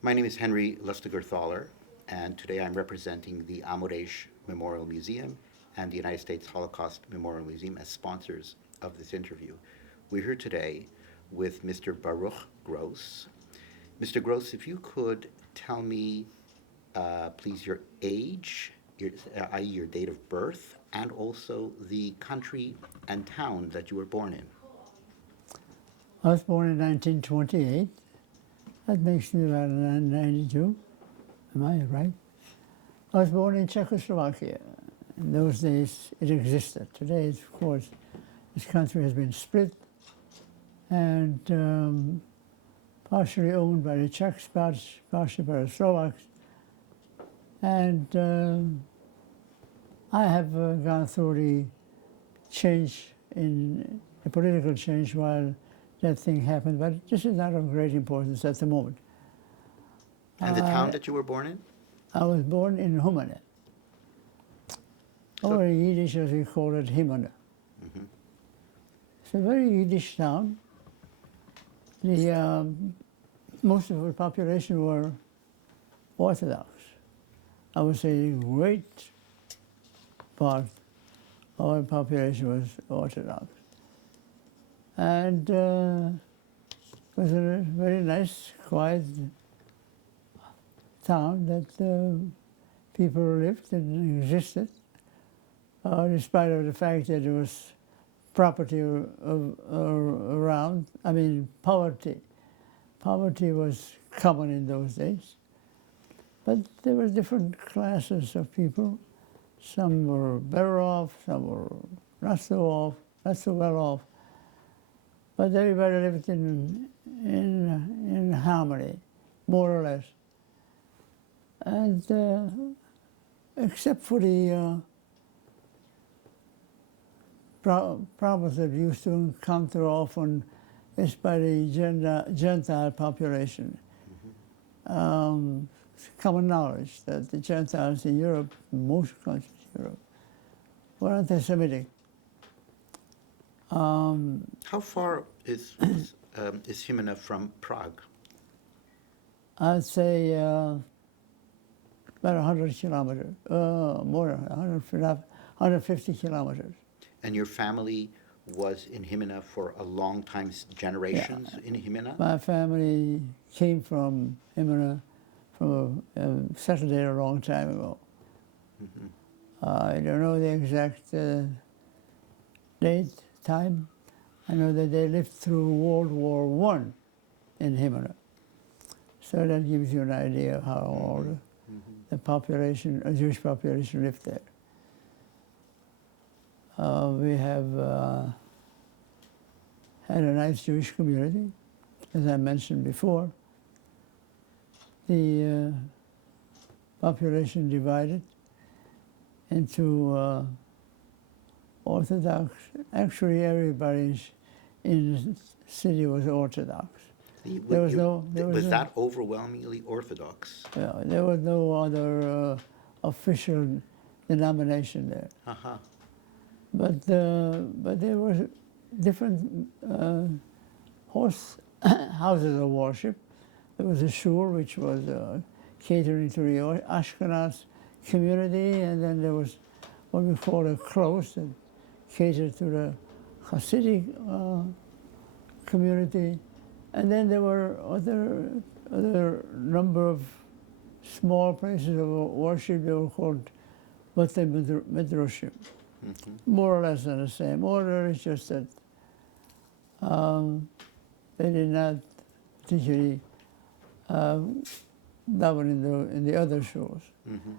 My name is Henry Lustiger-Thaler, and today I'm representing the Amodesh Memorial Museum and the United States Holocaust Memorial Museum as sponsors of this interview. We're here today with Mr. Baruch Gross. Mr. Gross, if you could tell me, please, your age, i.e., your date of birth, and also the country and town that you were born in. I was born in 1928. That makes me about 92. Am I right? I was born in Czechoslovakia. In those days, it existed. Today, of course, this country has been split and partially owned by the Czechs, partially by the Slovaks. And I have gone through the change in the political change while that thing happened, but this is not of great importance at the moment. And the town that you were born in? I was born in Humane, or in Yiddish as we call it, Himane. Mm-hmm. It's a very Yiddish town. Most of the population were Orthodox. I would say a great part of our population was Orthodox. And it was a very nice, quiet town that people lived and existed, despite of the fact that there was property around. I mean, poverty. Poverty was common in those days. But there were different classes of people. Some were better off, some were not so well off. But everybody lived in harmony, more or less. And except for the problems that we used to encounter often is by the Gentile population. Mm-hmm. It's common knowledge that the Gentiles in Europe, most countries in Europe, were anti-Semitic. How far is Himena from Prague? I'd say about 100 kilometers, more, 150 kilometers. And your family was in Himena for a long time, generations in Himena? My family came from Himena, settled there a long time ago. Mm-hmm. I don't know the exact date, time. I know that they lived through World War I in Himena. So that gives you an idea of how old the population, Jewish population lived there. We have had a nice Jewish community, as I mentioned before. The population divided into Orthodox. Actually, everybody in the city was Orthodox. Was that overwhelmingly Orthodox? Yeah, there was no other official denomination there. Uh-huh. But there were different houses of worship. There was a shul, which was catering to the Ashkenaz community, and then there was what we call a close that catered to the Hasidic community. And then there were other number of small places of worship. They were called Bate Midrashim. Mm-hmm. More or less in the same order. It's just that they did not particularly daven in the other shuls. Mm-hmm.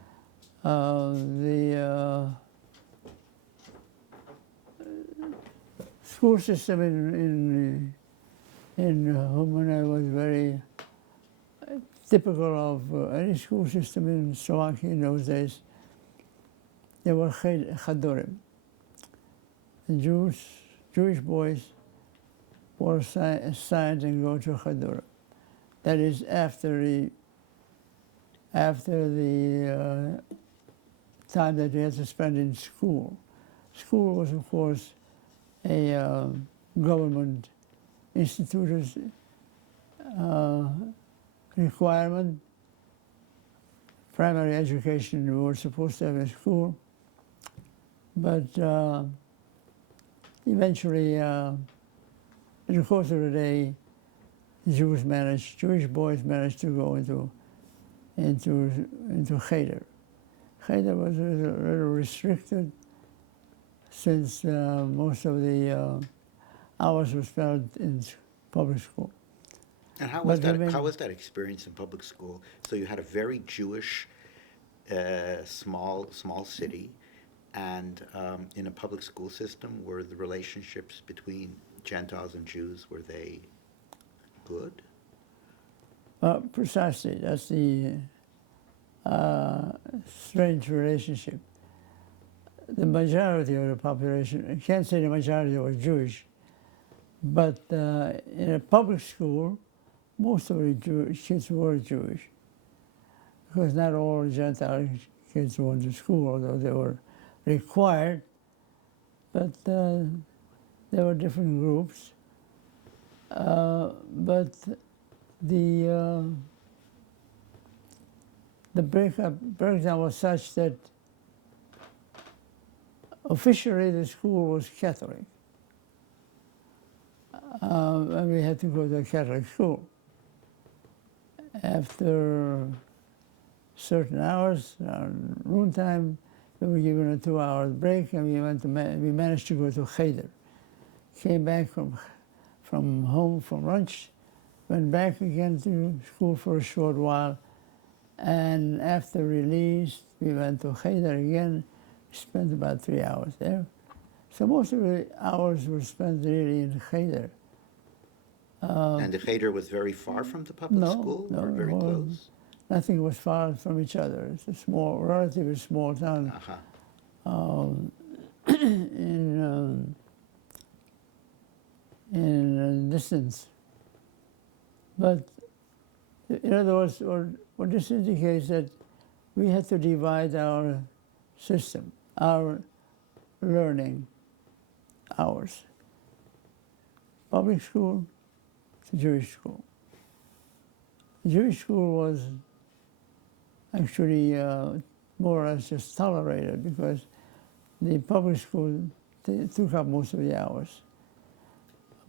The school system in Humane was very typical of any school system in Slovakia in those days. They were chadurim. The Jewish boys were assigned and go to chadurim. That is after the time that they had to spend in school. School was, of course, a government institute requirement. Primary education we were supposed to have in school, but eventually, in the course of the day, Jewish boys managed to go into Cheder. Cheder was a little restricted since most of the hours were spent in public school. And how But was I that? mean- How was that experience in public school? So you had a very Jewish, small city, and in a public school system, were the relationships between Gentiles and Jews, were they good? Precisely, that's the strange relationship. The majority of the population, I can't say the majority was Jewish, but in a public school, most of the kids were Jewish, because not all Gentile kids went to school, although they were required, but there were different groups. But the breakdown was such that officially the school was Catholic, and we had to go to a Catholic school. After certain hours, noon time, we were given a 2-hour break, and we managed to go to Cheder. Came back from home from lunch, went back again to school for a short while, and after release, we went to Cheder again, spent about 3 hours there. So most of the hours were spent really in Cheder. And the Cheder was very far from the public school, no, or very well, close? Nothing was far from each other. It's a relatively small town in distance. But in other words, what this indicates that we had to divide our system, our learning hours. Public school to Jewish school. Jewish school was actually more or less just tolerated because the public school took up most of the hours.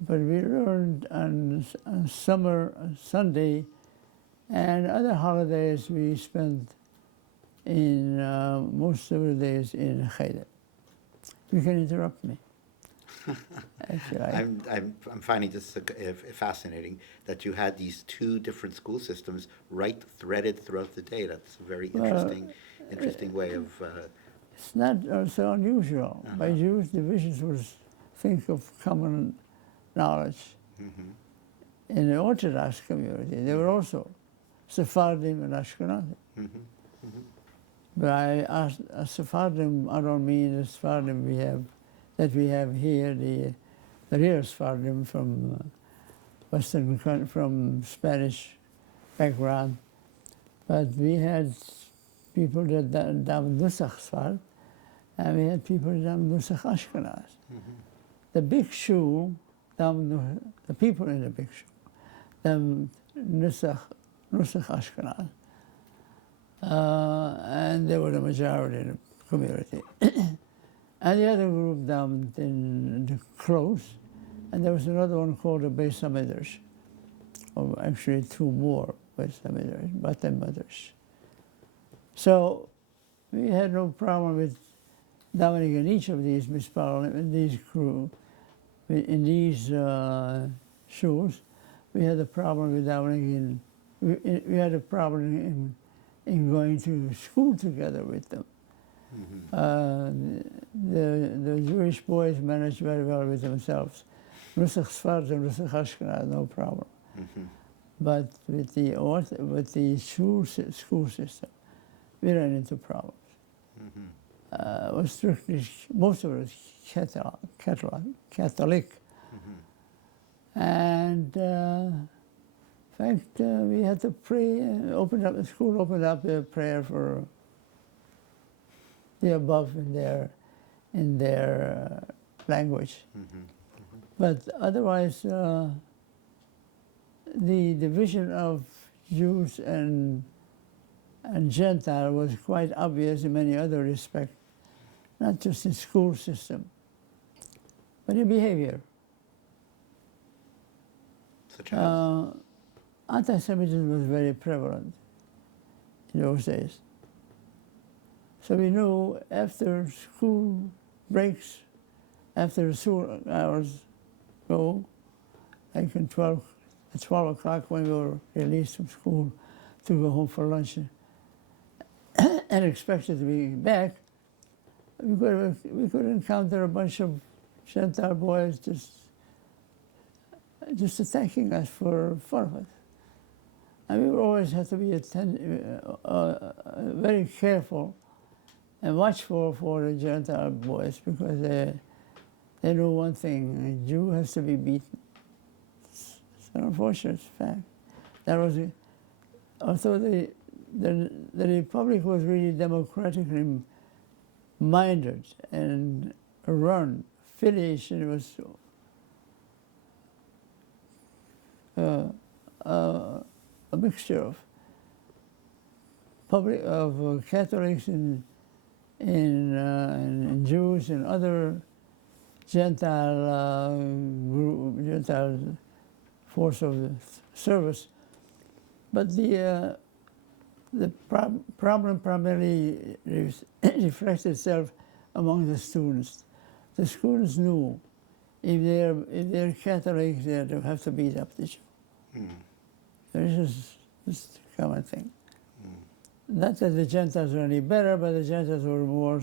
But we learned on Sunday, and other holidays we spent in most of the days in Cheder. You can interrupt me. Actually, I'm finding this fascinating that you had these two different school systems right threaded throughout the day. That's a very interesting way of. It's not so unusual. By Jewish divisions was think of common knowledge. In the Orthodox community, there were also Sephardim and Ashkenazi. By Sephardim, I don't mean the Sephardim we have here, the real Sephardim from from Spanish background, but we had people that davened Nusach Sfard, and we had people that davened Nusach Ashkenaz. The big shul, the people in the big shul, davened Nusach Ashkenaz, and they were the majority in the community. And the other group davened in the close, and there was another one called the Beis HaMidrash, or actually two more Beis HaMidrash, Batei Midrash. So we had no problem with davening in each of these misparim, in these shuls. We had a problem with davening we had a problem in going to school together with them. The Jewish boys managed very well with themselves. Nusach Sfard and Nusach Ashkenaz, no problem. But with the school system, we ran into problems. It was strictly, most of it was Catholic. And in fact, we had to pray, the school opened up a prayer for the above in their language. But otherwise, the division of Jews and Gentile was quite obvious in many other respects, not just in school system, but in behavior. Such as? Anti-Semitism was very prevalent in those days. So we knew after school breaks, after school hours go, like at 12 o'clock when we were released from school to go home for lunch and expected to be back, we could encounter a bunch of Gentile boys just attacking us for fun of it. And we would always have to be very careful and watchful for the Gentile boys because they know one thing: a Jew has to be beaten. It's an unfortunate fact. That was although the Republic was really democratically minded and run. Affiliation was a mixture of Catholics and Jews and other Gentile force of the service, but the problem primarily reflects itself among the students. The students knew if they're Catholics, they have to beat up the Jew. This is a common thing. Not that the Gentiles were any better, but the Gentiles were more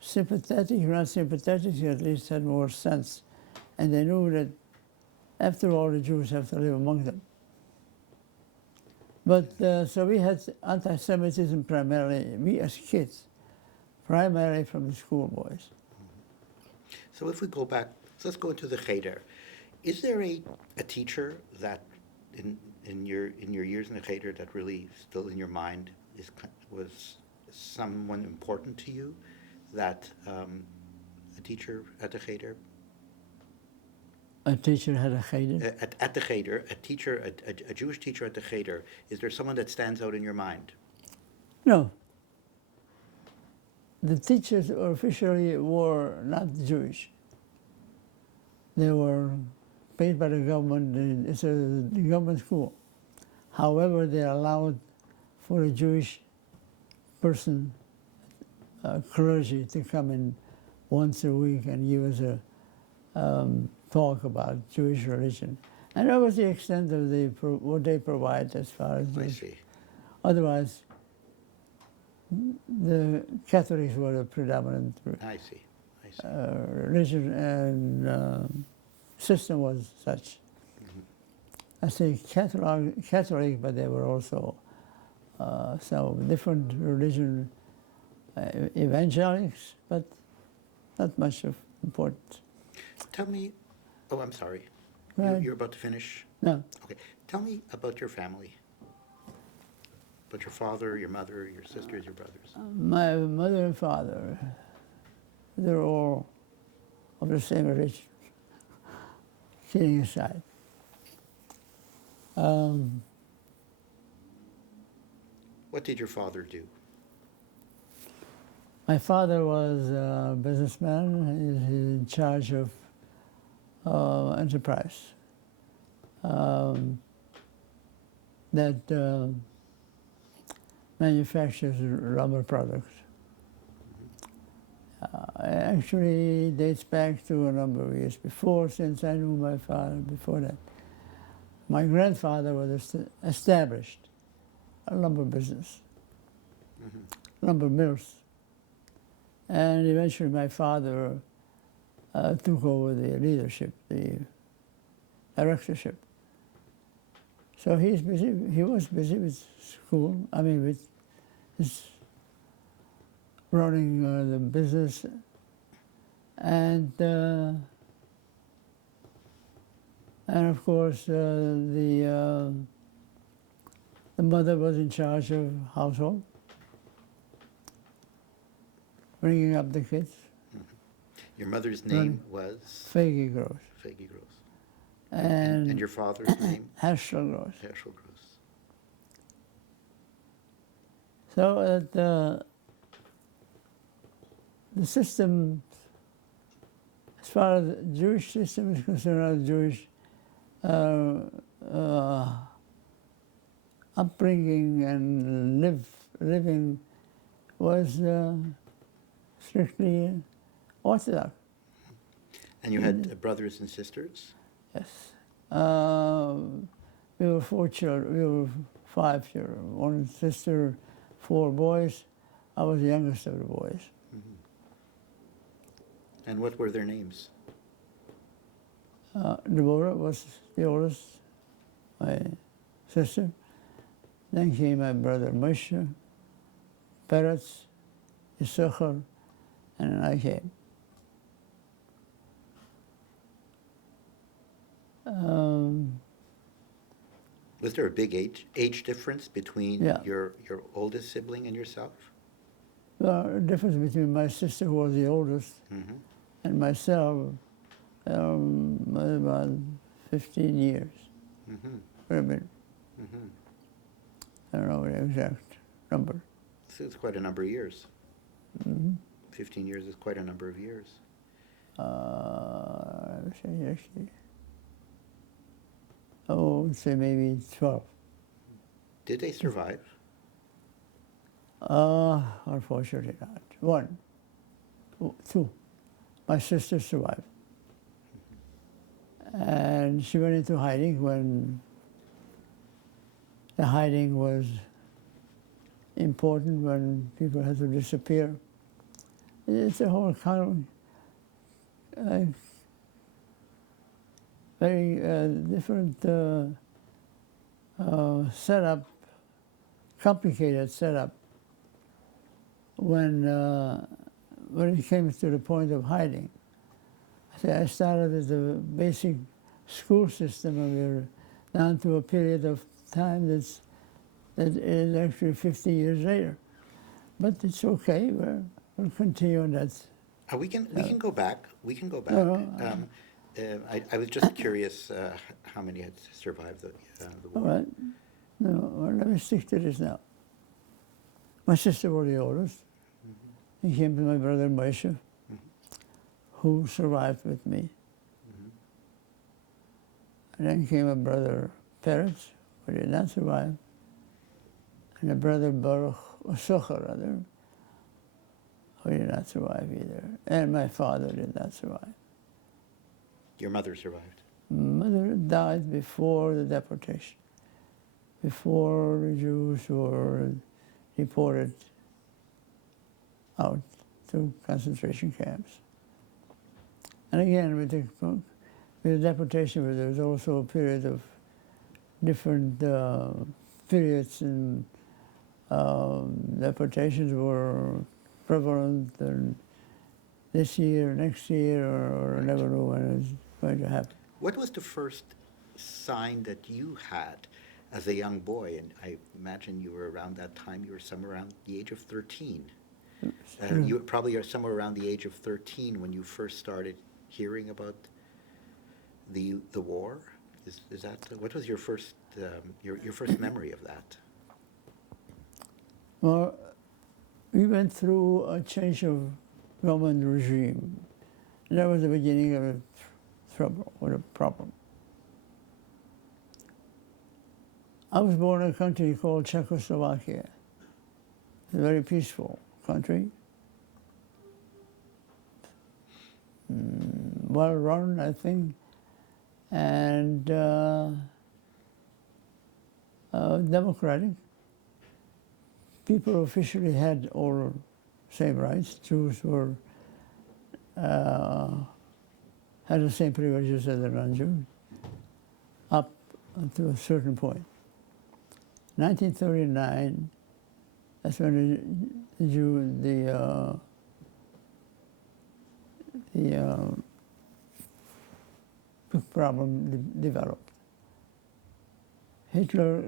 sympathetic, not sympathetic, they at least had more sense. And they knew that, after all, the Jews have to live among them. But, so we had anti-Semitism primarily, we as kids, primarily from the schoolboys. So if we go back, so let's go into the Cheder. Is there a teacher that, in your years in the Cheder, that really still in your mind was someone important to you? That a teacher at the Cheder? A teacher had a Cheder? At the Cheder, a Jewish teacher at the Cheder. Is there someone that stands out in your mind? No. The teachers officially were not Jewish. They were paid by the government. It's a government school. However, they allowed for a Jewish person, clergy, to come in once a week and give us a talk about Jewish religion. And that was the extent of what they provide as far as I see. Otherwise, the Catholics were the predominant I see. religion, and system was such. I say Catholic, but there were also some different religion, evangelics, but not much of importance. Tell me, oh, I'm sorry. Right. You're about to finish? No. Okay. Tell me about your family. About your father, your mother, your sisters, your brothers. My mother and father, they're all of the same religion, kidding aside. What did your father do? My father was a businessman. He's in charge of enterprise that manufactures rubber products. Actually dates back to a number of years before, since I knew my father before that. My grandfather was established a lumber business, lumber mills. And eventually my father took over the leadership, the directorship. So he was busy with school, with his running the business. And of course, the mother was in charge of household, bringing up the kids. Your mother's name was? Faggy Gross. Faggy Gross. And your father's name? Herschel Gross. Herschel Gross. So that the system, as far as the Jewish system is concerned, Jewish uh, uh, upbringing and living was strictly Orthodox. And you had brothers and sisters? Yes. We were 4 children. We were 5 children. 1 sister, 4 boys. I was the youngest of the boys. Mm-hmm. And what were their names? Deborah was the oldest, my sister. Then came my brother Moshe, Peretz, Issachar, and then I came. Was there a big age difference between Yeah. your oldest sibling and yourself? The difference between my sister, who was the oldest, Mm-hmm. and myself was about 15 years. Mm-hmm. Could have been, Mm-hmm. I don't know the exact number. So it's quite a number of years. Mm-hmm. 15 years is quite a number of years. Let's see, actually. Say maybe 12. Did they survive? Unfortunately not. 1. 2. My sister survived. And she went into hiding when the hiding was important, when people had to disappear. It's a whole kind of very different setup, complicated setup when it came to the point of hiding. I started at the basic school system, and we're down to a period of time that is actually 50 years later. But it's okay. We'll continue on that. We can go back. We can go back. No, I was just curious how many had survived the All war. right. No, well, let me stick to this now. My sister was the oldest. Mm-hmm. He came to my brother Moshe, Mm-hmm. who survived with me. Mm-hmm. And then came a brother Peretz, who did not survive, and a brother Baruch, or Socher rather, who did not survive either. And my father did not survive. Your mother survived. Mother died before the deportation, before the Jews were deported out to concentration camps. And again, with the deportation, there was also a period of different periods, and deportations were prevalent, and this year, next year, or Right. never know when it's going to happen. What was the first sign that you had as a young boy? And I imagine you were around that time, you were somewhere around the age of 13. You probably are somewhere around the age of 13 when you first started hearing about the war. Is that what was your first memory of that? Well, we went through a change of government regime. That was the beginning of the trouble or the problem. I was born in a country called Czechoslovakia. It's a very peaceful country. Well run, I think, and democratic. People officially had all same rights. Jews were had the same privileges as the non-Jews, up to a certain point. 1939, that's when the big problem developed. Hitler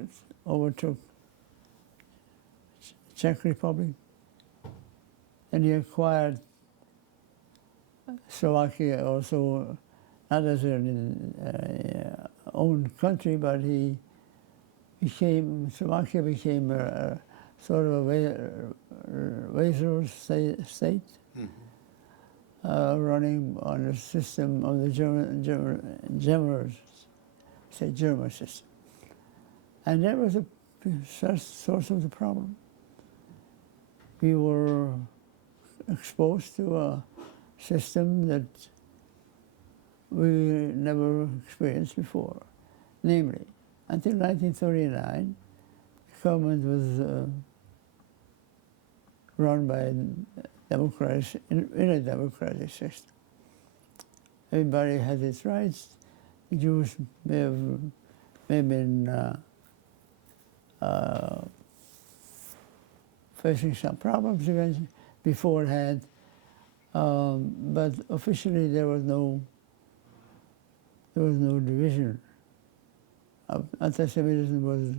overtook Czech Republic, and he acquired Slovakia also, not as an own country, but Slovakia became sort of a vassal state running on the system of the German system. And that was a source of the problem. We were exposed to a system that we never experienced before. Namely, until 1939, the government was run by in a democratic system. Everybody had its rights. The Jews may have been facing some problems beforehand, but officially there was no division. Anti-Semitism was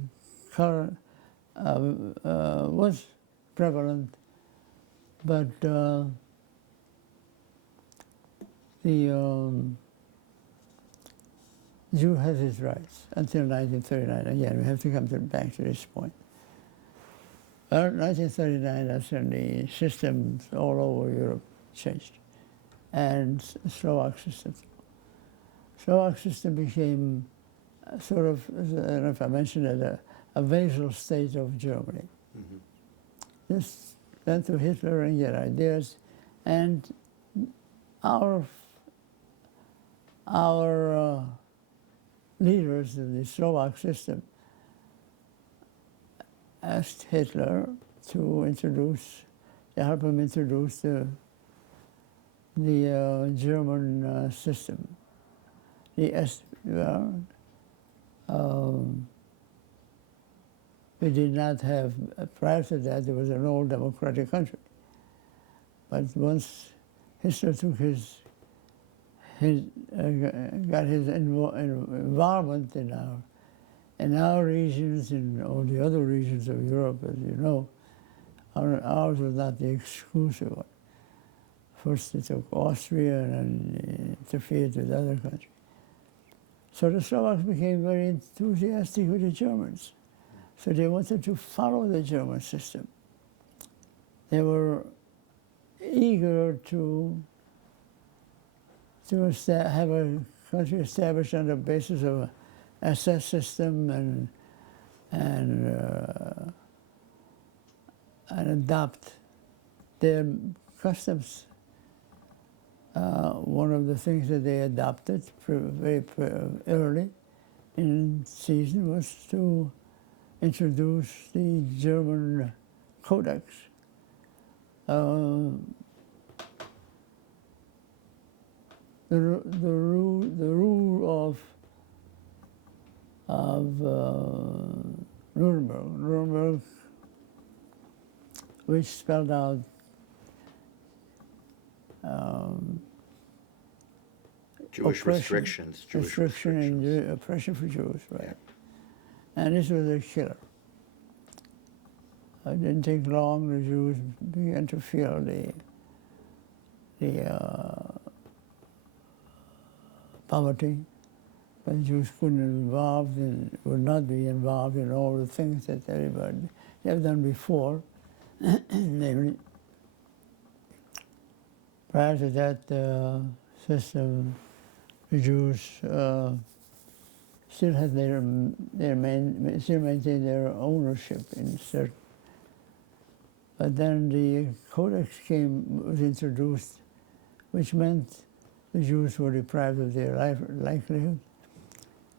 prevalent, but the Jew has his rights until 1939. Again, we have to come back to this point. Well, 1939, that's when the systems all over Europe changed, and Slovak system. Slovak system became sort of, I don't know if I mentioned it, a vassal state of Germany. Just went to Hitler and get ideas, and our leaders in the Slovak system asked Hitler to help him introduce the German system. We did not have, prior to that, there was an old democratic country. But once Hitler took got his involvement in our regions, in all the other regions of Europe, as you know, ours was not the exclusive one. First they took Austria and then interfered with other countries. So the Slovaks became very enthusiastic with the Germans. So they wanted to follow the German system. They were eager to have a country established on the basis of an SS system and adopt their customs. One of the things that they adopted very early in season was to introduce the German codex. The rule of Nuremberg, which spelled out Jewish restrictions. And oppression for Jews, right? Yeah. And this was a killer. It didn't take long. The Jews began to feel the poverty, but the Jews couldn't be involved and would not be involved in all the things that everybody have done before. Namely, prior to that system, the Jews still had still maintained their ownership in certain. But then the Codex was introduced, which meant the Jews were deprived of their livelihood.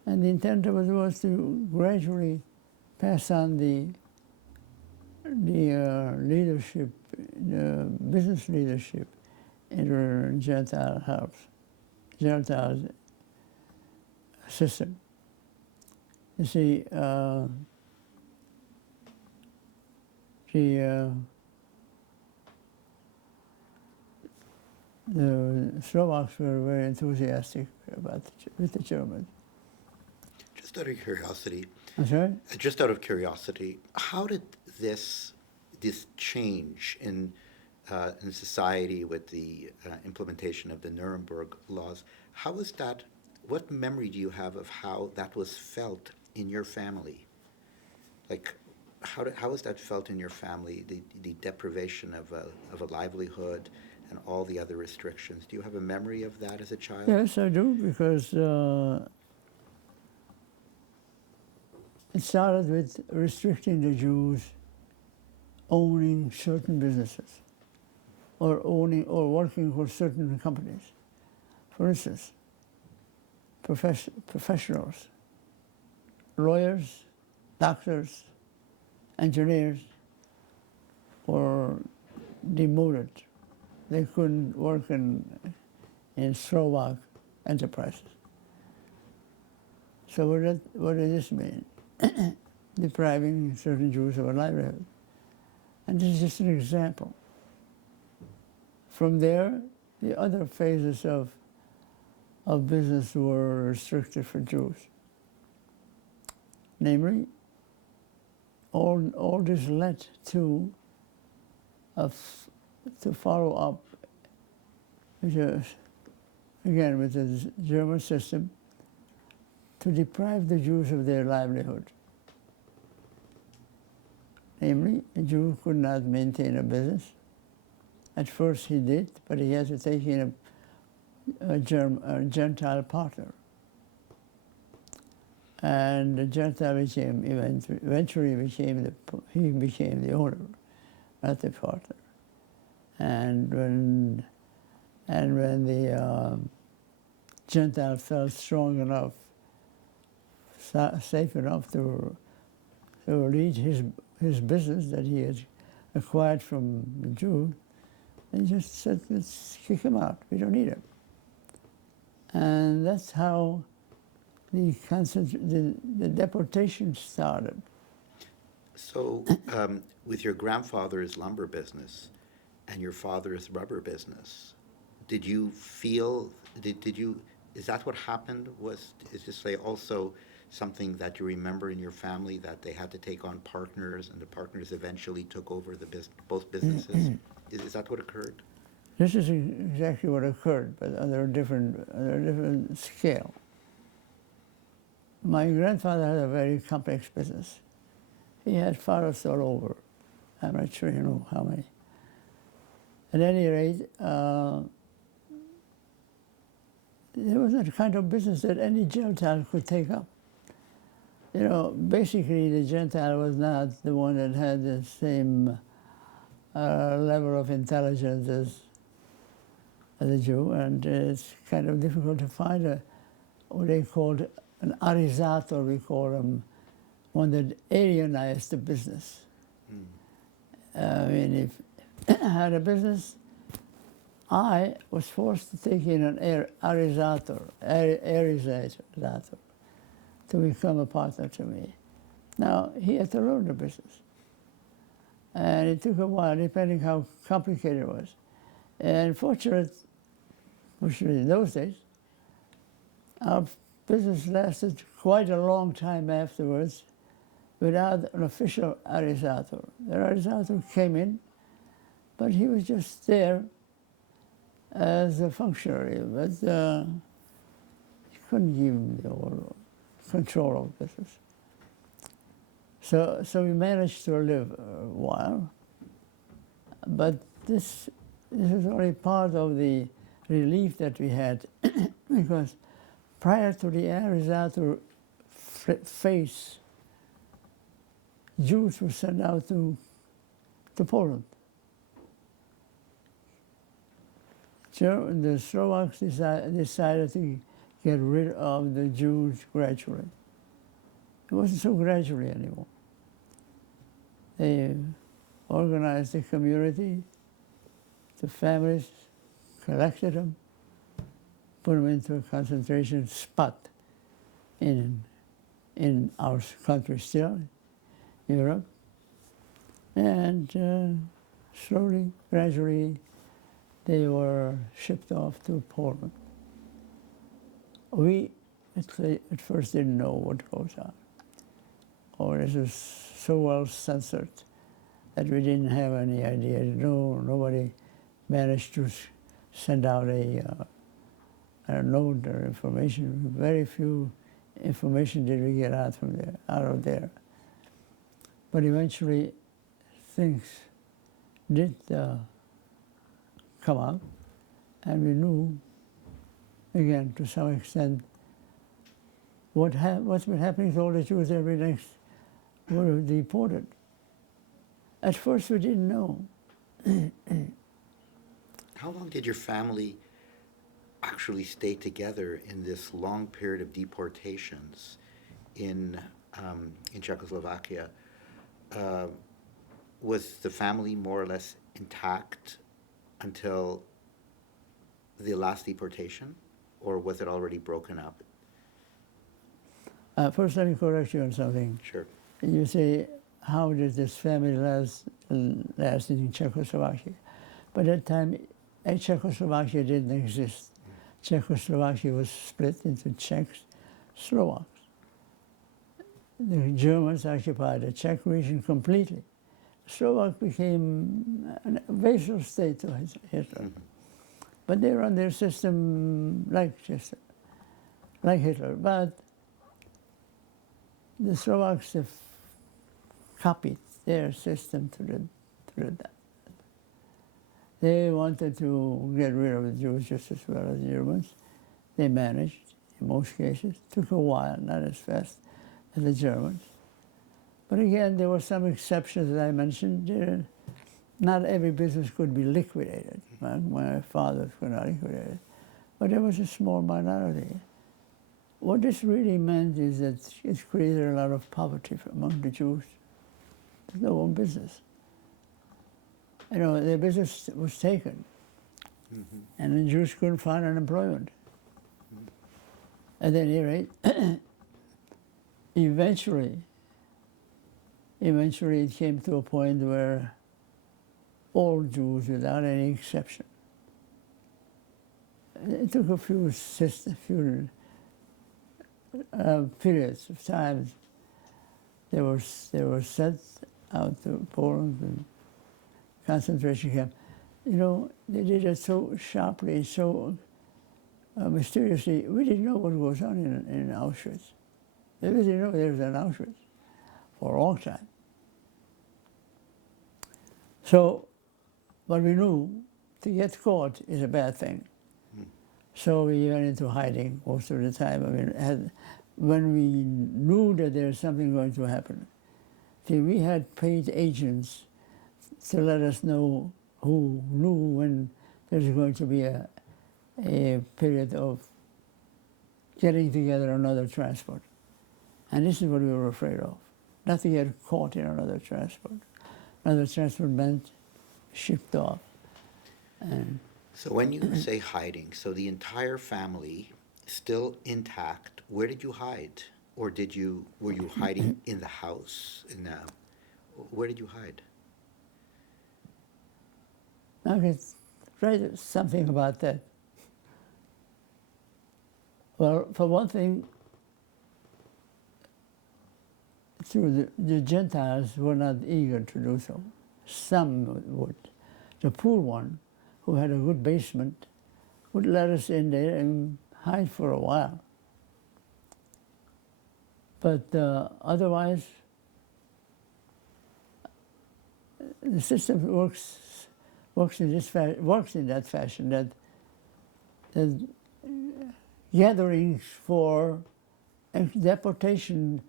And the intent was to gradually pass on the leadership, the business leadership, into Gentile system. You see, the Slovaks were very enthusiastic with the Germans. Just out of curiosity. I'm sorry? Just out of curiosity, how did this change in society with the implementation of the Nuremberg laws? How was that? What memory do you have of how that was felt in your family? Like, how was that felt in your family, the deprivation of a livelihood and all the other restrictions? Do you have a memory of that as a child? Yes, I do, because it started with restricting the Jews owning certain businesses or owning or working for certain companies. For instance, professionals, lawyers, doctors, engineers were demoted. They couldn't work in Slovak enterprises. So what does this mean? Depriving certain Jews of a livelihood. And this is just an example. From there, the other phases of business were restricted for Jews. Namely, all this led to to follow up, again with the German system, to deprive the Jews of their livelihood. Namely, a Jew could not maintain a business. At first he did, but he had to take in a Gentile partner. And the Gentile eventually became the owner, not the partner. And when the Gentile felt strong enough, safe enough to lead his business that he had acquired from the Jew, they just said, let's kick him out. We don't need him. And that's how the deportation started. So, with your grandfather's lumber business and your father's rubber business, did you feel, is that what happened? Is this also something that you remember in your family, that they had to take on partners and the partners eventually took over both businesses? Is that what occurred? This is exactly what occurred, but under a different scale. My grandfather had a very complex business. He had forests all over. I'm not sure you know how many. At any rate, there was a kind of business that any Gentile could take up. You know, basically the Gentile was not the one that had the same level of intelligence as the Jew, and it's kind of difficult to find what they called an arizator, we call them, one that alienized the business. I mean, if I had a business, I was forced to take in an arizator to become a partner to me. Now, he had to learn the business. And it took a while, depending how complicated it was. And fortunately, in those days, our business lasted quite a long time afterwards without an official arizator. The arizator came in, but he was just there as a functionary, but he couldn't give him the whole control of business. So we managed to live a while, but this is only part of the relief that we had, because prior to the arizator phase, Jews were sent out to Poland. The Slovaks decided to get rid of the Jews gradually. It wasn't so gradually anymore. They organized the community, the families, collected them, put them into a concentration spot in our country still, Europe, and slowly, gradually, they were shipped off to Poland. We at first didn't know what goes on, or this was so well censored that we didn't have any idea. Nobody managed to send out a note or information. Very few information did we get out of there. But eventually things did come out, and we knew, again, to some extent, what's been happening to all the Jews every next were deported. At first we didn't know. How long did your family actually stay together in this long period of deportations in Czechoslovakia? Was the family more or less intact until the last deportation, or was it already broken up? First, let me correct you on something. Sure. You say, how did this family last in Czechoslovakia? By that time, Czechoslovakia didn't exist. Czechoslovakia was split into Czechs, Slovaks. The Germans occupied the Czech region completely. Slovak became a vassal state to Hitler. Mm-hmm. But they run their system like Hitler. But the Slovaks have copied their system to the They wanted to get rid of the Jews just as well as the Germans. They managed, in most cases. Took a while, not as fast as the Germans. But again, there were some exceptions that I mentioned. Not every business could be liquidated. My fathers could not liquidate it. But there was a small minority. What this really meant is that it created a lot of poverty among the Jews. There's no one business. You know, their business was taken, Mm-hmm. and the Jews couldn't find unemployment. At any rate, eventually it came to a point where all Jews, without any exception, it took a few periods of time. They were sent out to Poland and concentration camp. You know, they did it so sharply, so mysteriously. We didn't know what goes on in Auschwitz. They didn't know there was an Auschwitz for a long time. So, but we knew to get caught is a bad thing. So we went into hiding most of the time. I mean, when we knew that there was something going to happen, see, we had paid agents to let us know who knew when there's going to be a period of getting together another transport. And this is what we were afraid of, not to get caught in another transport. Another transport meant shipped off. And So when you say hiding, so the entire family still intact, where did you hide? Or were you hiding in the house? Where did you hide? I could write something about that. Well, for one thing, the Gentiles were not eager to do so. Some would. The poor one, who had a good basement, would let us in there and hide for a while. But otherwise, the system works in that fashion, that gatherings for deportation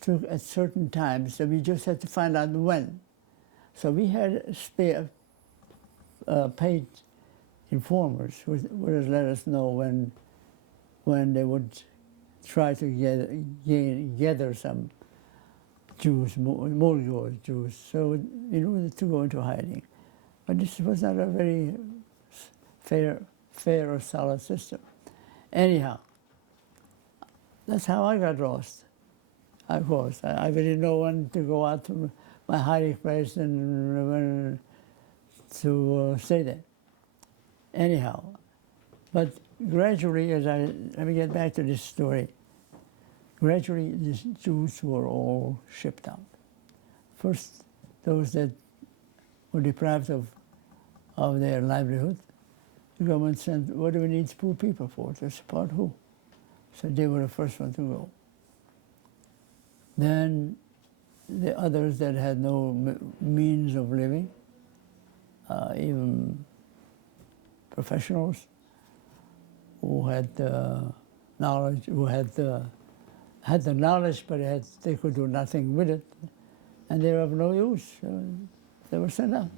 took at certain times, so we just had to find out when. So we had paid informers who would let us know when they would try to gather some Jews, more Jews. So in order to go into hiding. But this was not a very fair or solid system. Anyhow, that's how I got lost. Of course, I didn't know when to go out to my hiding place and when to stay there. Anyhow, but gradually, let me get back to this story. Gradually, the Jews were all shipped out. First, those that were deprived of their livelihood, the government said, what do we need poor people for? To support who? So they were the first one to go. Then the others that had no means of living, even professionals who had knowledge, who had the knowledge, but they could do nothing with it, and they were of no use. So they were sent out.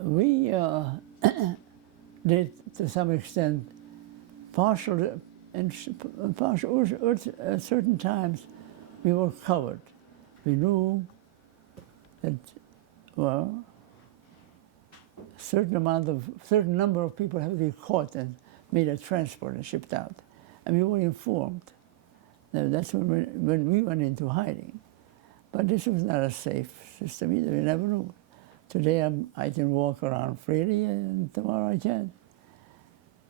We did, to some extent, partial, at certain times, we were covered. We knew that, well, a certain number of people have to be caught and made a transport and shipped out. And we were informed. Now, that's when we went into hiding. But this was not a safe system either. You never knew. Today I can walk around freely, and tomorrow I can't.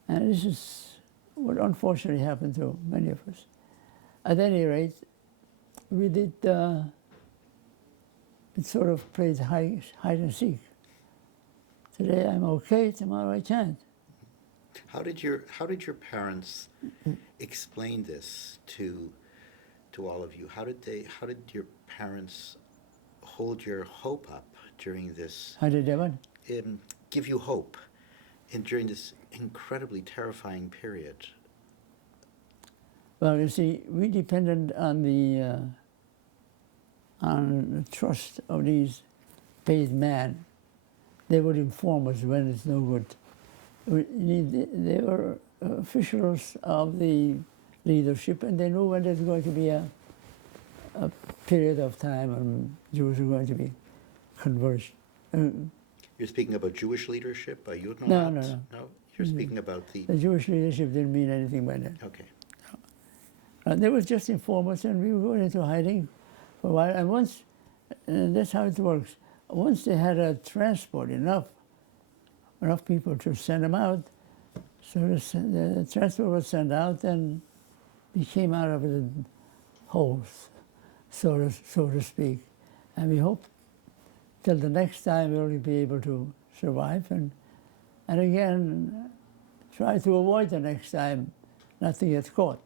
And this is what unfortunately happened to many of us. At any rate, we did, it sort of played hide and seek. Today I'm okay, tomorrow I can't. How did your parents explain this to all of you? How did your parents hold your hope up during this? How did they what? Give you hope during this incredibly terrifying period? Well, you see, we depended on the trust of these paid men. They would inform us when it's no good. They were officials of the leadership, and they knew when there's going to be a period of time when Jews are going to be converged. You're speaking about Jewish leadership? No. No, you're speaking about the Jewish leadership didn't mean anything by that. Okay. They were just informers, and we were going into hiding for a while. And once, that's how it works. Once they had a transport, enough people to send them out, so the transport was sent out, and we came out of the holes, so to speak. And we hope till the next time we'll be able to survive, and again, try to avoid the next time not to get caught.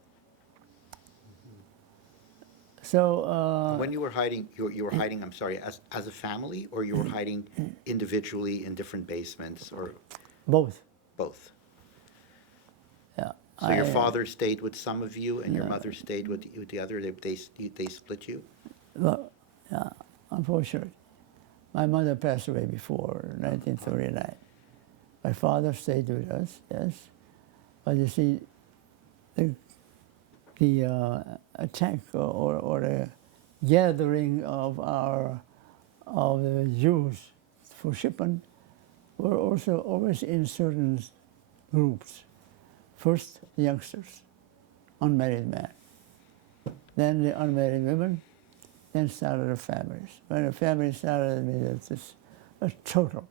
So when you were hiding, you were hiding, I'm sorry, as a family, or you were hiding individually in different basements, or both. both? Yeah. So your father stayed with some of you, and your mother stayed with the other. They split you. Well, yeah, unfortunately, my mother passed away before 1939. My father stayed with us, yes, but you see, the attack or the gathering of the Jews for shipment were also always in certain groups. First, the youngsters, unmarried men. Then the unmarried women. Then started the families. When the family started, it's just a total.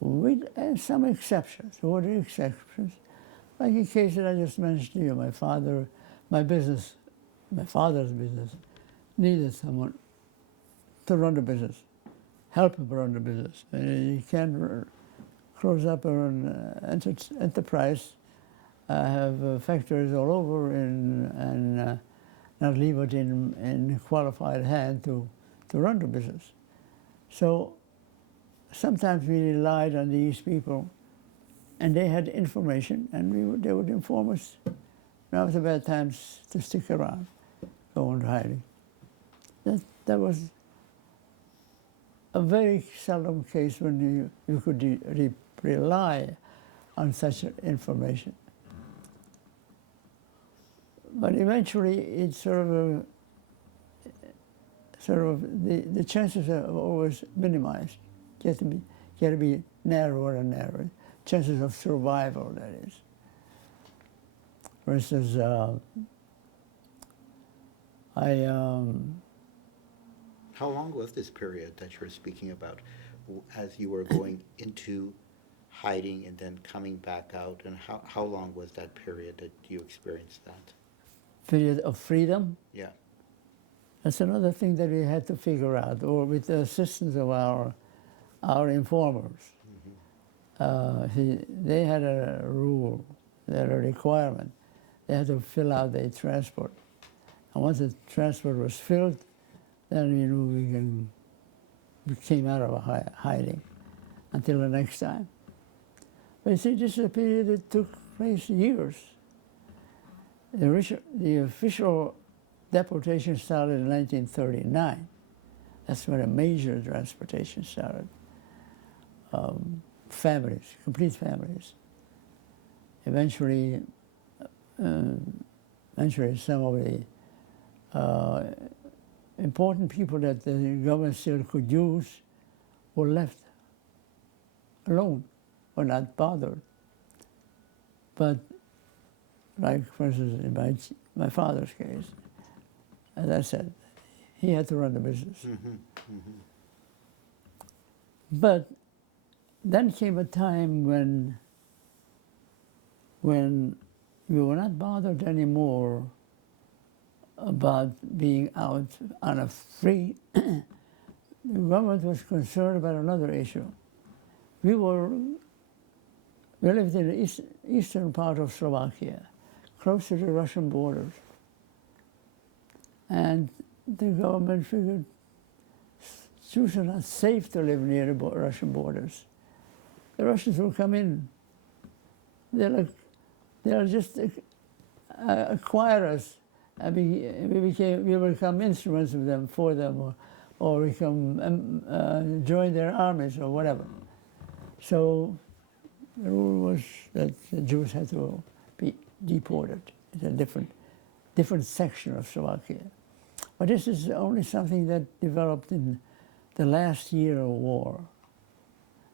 With some exceptions. What are the exceptions? Like the case that I just mentioned to you, my father's business needed someone to run the business, help him run the business. And you can't close up an enterprise, have factories all over, and not leave it in qualified hand to run the business. So sometimes we relied on these people, and they had information, and they would inform us. Now was the bad times to stick around, go into hiding. That was a very seldom case when you could rely on such information. But eventually, it's the chances are always minimized. Get to be narrower and narrower. Chances of survival, that is. For instance, How long was this period that you're speaking about, as you were going into hiding and then coming back out, and how long was that period that you experienced that? Period of freedom. Yeah. That's another thing that we had to figure out, or with the assistance of our informers. They had a rule, they had a requirement. They had to fill out their transport. And once the transport was filled, then we knew we came out of hiding until the next time. But you see, this is a period that took place years. The official deportation started in 1939. That's when a major transportation started. Families, complete families. Eventually some of the important people that the government still could use were left alone or not bothered. But like, for instance, in my father's case, as I said, he had to run the business. But then came a time when we were not bothered anymore about being out on a free. The government was concerned about another issue. We lived in the eastern part of Slovakia, close to the Russian borders. And the government figured Jews are not safe to live near the Russian borders. The Russians will come in. They'll just acquire us. And we will become instruments of them, for them, or become join their armies or whatever. So the rule was that the Jews had to be deported. It's a different section of Slovakia. But this is only something that developed in the last year of war.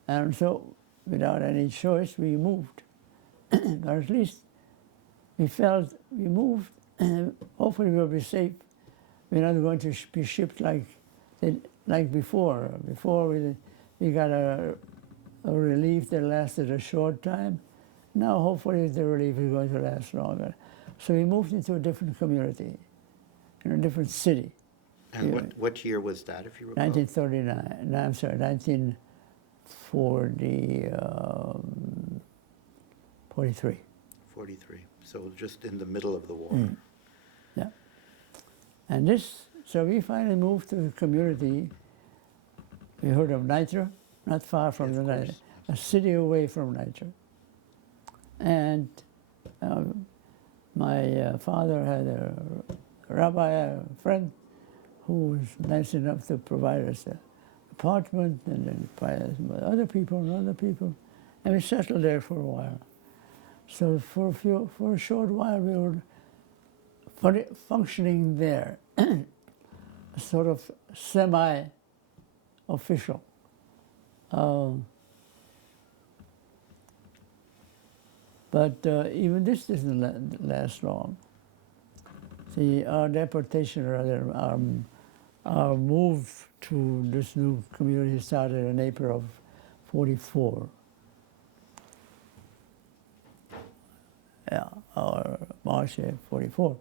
And so, without any choice, we moved. Or at least we felt we moved, and hopefully we'll be safe. We're not going to be shipped like before. Before we got a relief that lasted a short time. Now hopefully the relief is going to last longer. So we moved into a different community, in a different city. And what year was that, if you recall? 1939. No, I'm sorry, 1943. 43. So just in the middle of the war. Yeah. And so we finally moved to a community. We heard of Nitra, not far from Of the course. Nitra, a city away from Nitra. And my father had a rabbi, a friend, who was nice enough to provide us an apartment, and then provide us with other people, and we settled there for a while. So for a short while we were functioning there, sort of semi-official. But even this doesn't last long. See, our deportation, rather, our move to this new community started in April of '44. Yeah, or March of '44.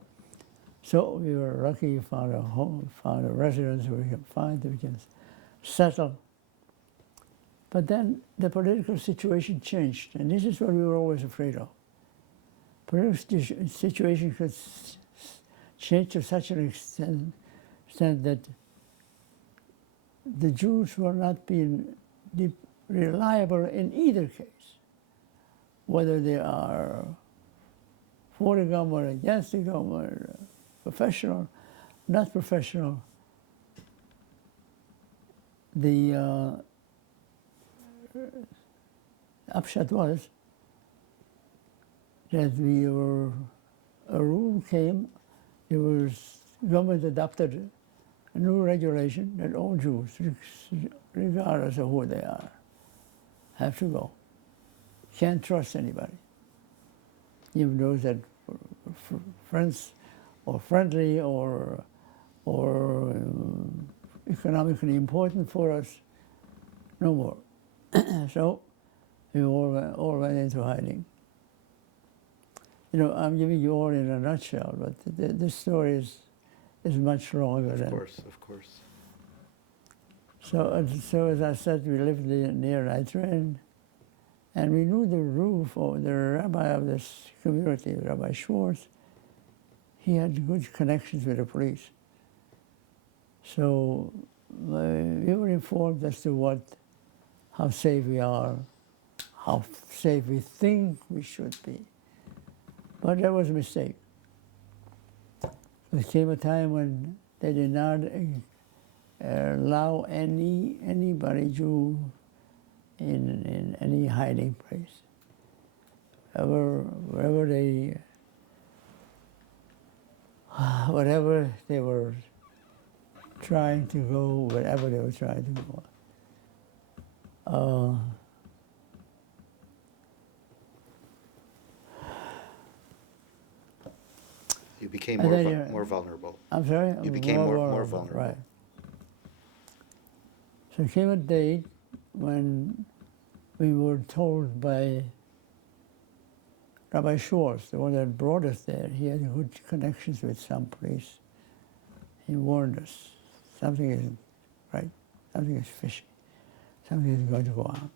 So we were lucky, found a home, found a residence where we can find, we can settle. But then the political situation changed, and this is what we were always afraid of. Political situation could change to such an extent that the Jews were not being reliable in either case, whether they are for the government, against the government, professional, not professional. The upshot was that a rule came, government adopted a new regulation that all Jews, regardless of who they are, have to go. Can't trust anybody. Even those that were friends or friendly or economically important for us, no more. So we all went into hiding. You know, I'm giving you all in a nutshell, but this story is much longer. Of course. So as I said, we lived near Nitra, and we knew the roof, or the rabbi of this community, Rabbi Schwartz. he had good connections with the police. So we were informed as to how safe we are, how safe we think we should be. But that was a mistake. There came a time when they did not allow anybody Jew in any hiding place. Wherever they were trying to go, wherever they were trying to go. You became And more, then more vulnerable. I'm sorry? You became more vulnerable. Right. So came a date when we were told by Rabbi Schwartz, the one that brought us there. He had good connections with some police. He warned us, something isn't right, something is fishy, something is going to go on.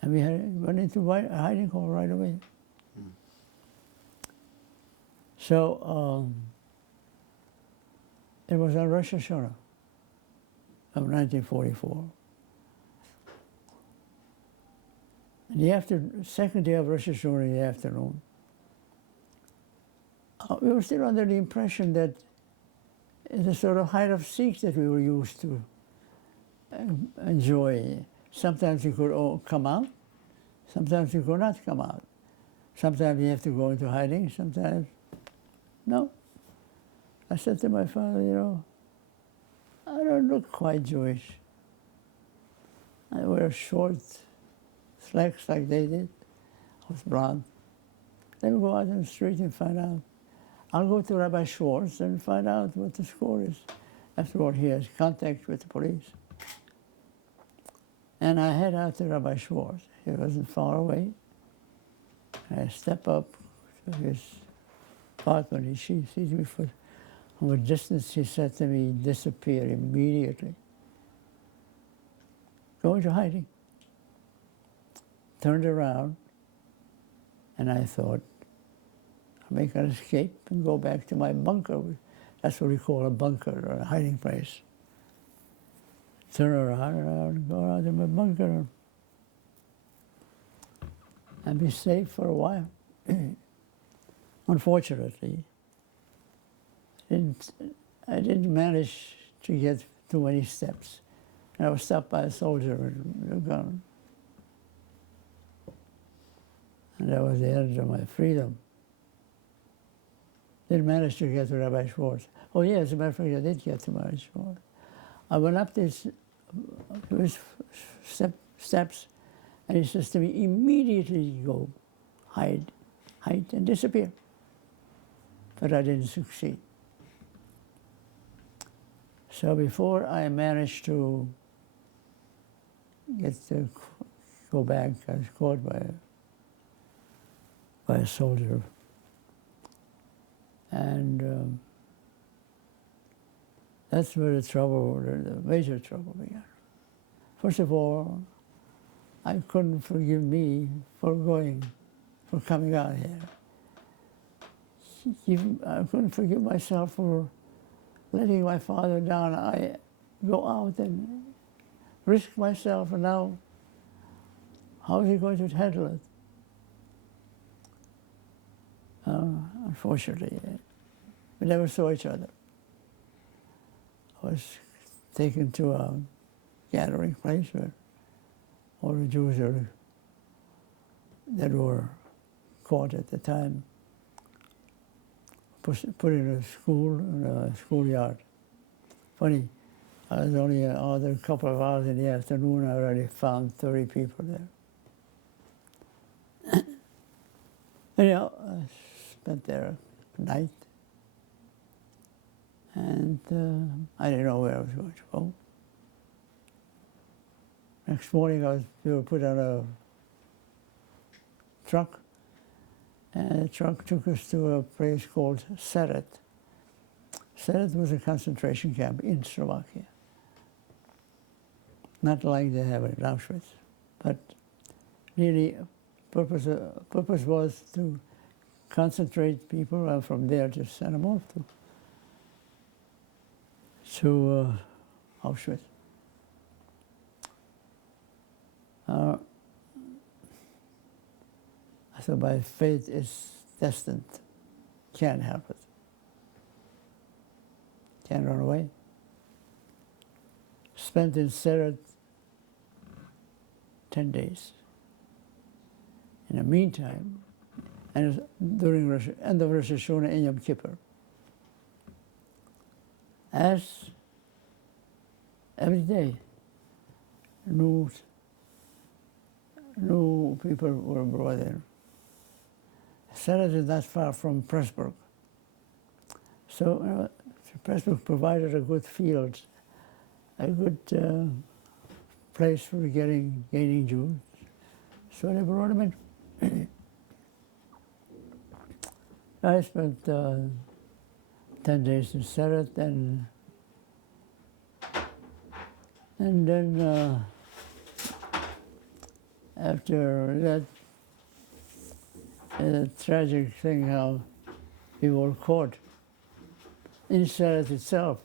And we went into a hiding hole right away. Mm. So it was on Rosh Hashanah of 1944. And second day of Rosh Hashanah in the afternoon, we were still under the impression that the sort of height of seats that we were used to enjoy. Sometimes you could come out, sometimes you could not come out. Sometimes you have to go into hiding, sometimes no. I said to my father, I don't look quite Jewish. I wear short slacks like they did. I was blonde. Let me go out on the street and find out. I'll go to Rabbi Schwartz and find out what the score is. After all, he has contact with the police. And I head out to Rabbi Schwartz. He wasn't far away. I step up to his apartment. He sees me from a distance. He said to me, disappear immediately. Go into hiding. Turned around, and I thought, I'll make an escape and go back to my bunker. That's what we call a bunker, or a hiding place. Turn around and I'll go out to my bunker and be safe for a while. Unfortunately, I didn't manage to get too many steps. And I was stopped by a soldier with a gun. And that was the end of my freedom. Didn't manage to get to Rabbi Schwartz. Oh, yeah, as a matter of fact, I did get to Rabbi Schwartz. I went up his steps, and he says to me, immediately go, hide, and disappear. But I didn't succeed. So before I managed to go back, I was caught by a soldier. And that's where the major trouble began. First of all, I couldn't forgive me for coming out here. I couldn't forgive myself for letting my father down. I go out and risk myself, and now how is he going to handle it? Unfortunately, we never saw each other. I was taken to a gathering place where all the Jews that were caught at the time put in a schoolyard. Funny, I was only another couple of hours in the afternoon. I already found 30 people there. Anyhow, I spent there a night, and I didn't know where I was going to go. Next morning, we were put on a truck, and the truck took us to a place called Seret. Seret was a concentration camp in Slovakia. Not like they have it in Auschwitz, but really, purpose was to concentrate people from there to send them off to Auschwitz. So by fate is destined. Can't help it. Can't run away. Spent in Seret 10 days. In the meantime, and during end of Rosh Hashanah and Yom Kippur, as every day, new people were brought in. Seret is not far from Pressburg. So Pressburg provided a good field, a good place for gaining Jews. So they brought them in. I spent 10 days in Seret, and then after that, a tragic thing how we were caught in Seret itself.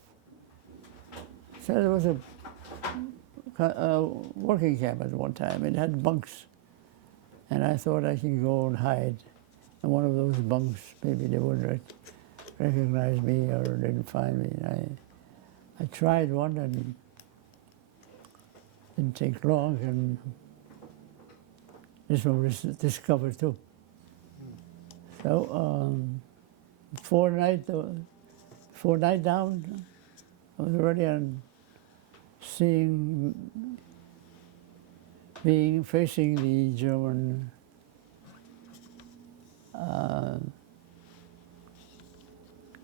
Seret was a working camp at one time. It had bunks, and I thought I could go and hide in one of those bunks. Maybe they wouldn't recognize me or didn't find me. And I tried one, and didn't take long, and this one was discovered too. So before night down, I was already on facing the German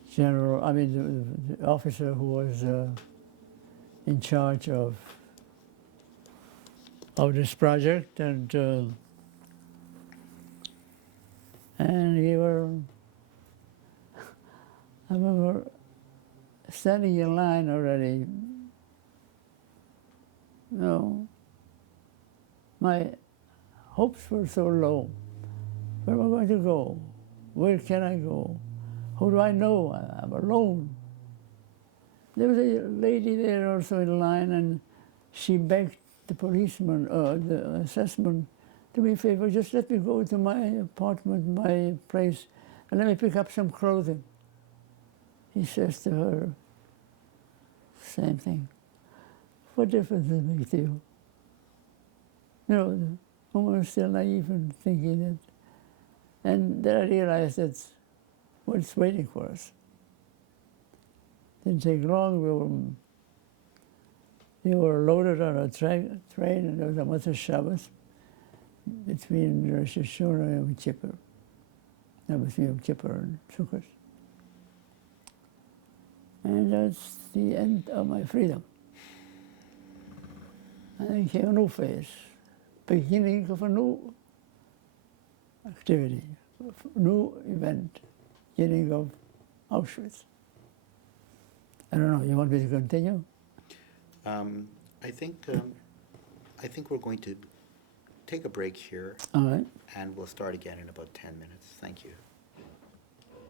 general, the officer who was in charge of this project, and we were, I remember standing in line already. You know, my hopes were so low. Where am I going to go? Where can I go? Who do I know? I'm alone. There was a lady there also in line, and she begged the policeman, the assessment, do me a favor, just let me go to my apartment, my place, and let me pick up some clothing. He says to her, same thing. What difference does it make to you? You know, the woman was still naive and thinking that. And then I realized that's what's waiting for us. Didn't take long. We were loaded on a train, and there was a Motzei Shabbos between Rosh Hashanah and Yom Kippur. That was Yom Kippur and Sukkot. And that's the end of my freedom. And then came a new phase, beginning of a new activity, new event, beginning of Auschwitz. I don't know, you want me to continue? I think we're going to take a break here, All right. and we'll start again in about 10 minutes. Thank you.